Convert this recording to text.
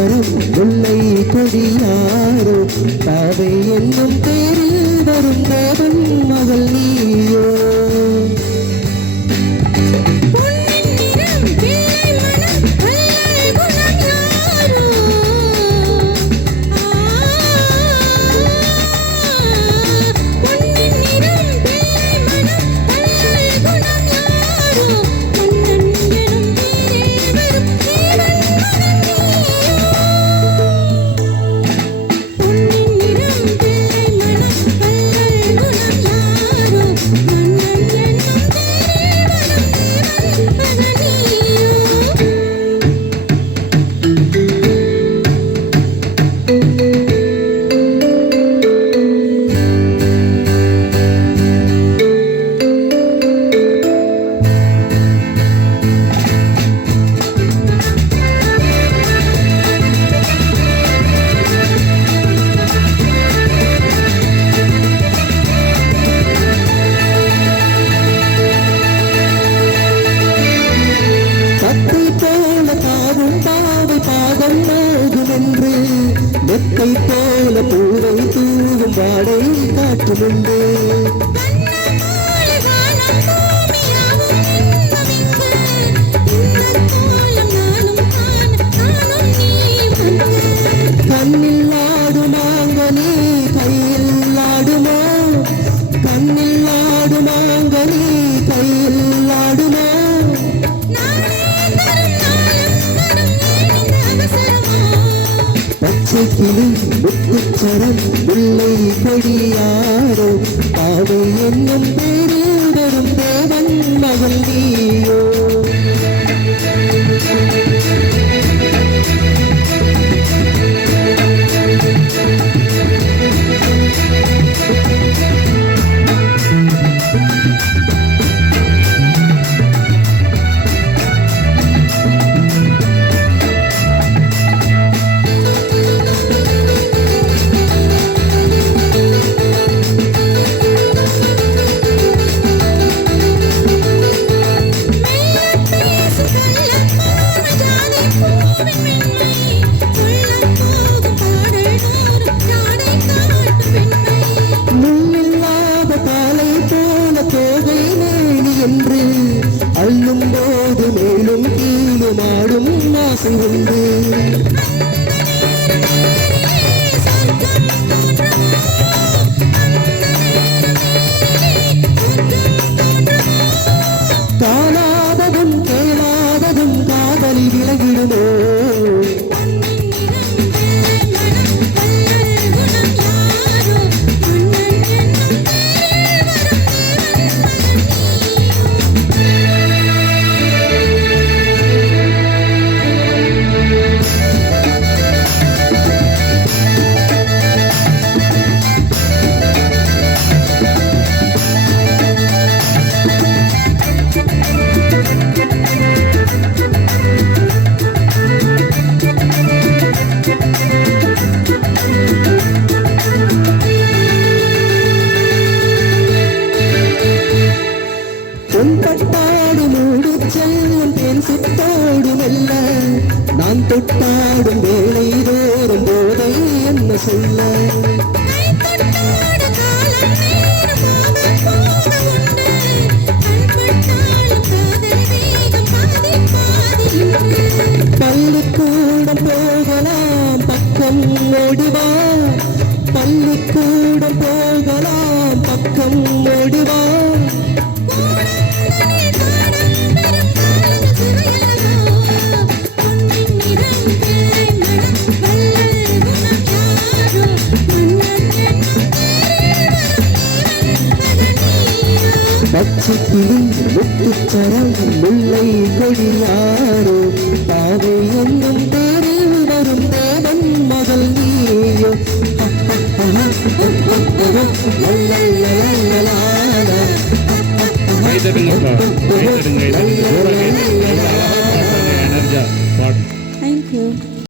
முத்துச்சரம் முல்லை கொடியாரோ பாவை என்னும் பேரில் வரும் தேவன் மகள் நீயோ மெத்தை போல பூவை தூவும் வாடை காற்றுமுண்டு கண்ணில் ஆடுமாங்கனி கையில் ஆடுமோ கண்ணில் ஆடுமாங்கனி கையில் ஆடுமோ பச்சை கிளி முத்துச்சரம் முல்லை கொடியாரோ பாவை என்னும் பேரில் வரும் தேவன் மகள் நீயோ என்று அள்ளும் போது மேலும் கீழும் ஆடும் ஆசை உண்டு காணாததும் கேளாததும் காதலி விலகிடுமோ தொட்டாடு மூடு செல்லும் தேன் சுத்தோடு மெல்ல நான் தொட்டாடும் வேலை தோறும் போதை என்ன சொல்ல பள்ளிக்கூடம் போகலாம் பக்கம் ஓடிவா பள்ளிக்கூடம் போகலாம் பக்கம் ஓடிவா பச்சை கிளி முத்துச்சரம் முல்லை கொடியாரோ பாவை என்னும் பேரில் வரும் தேவன் மகள் நீயோ கைதடுங்க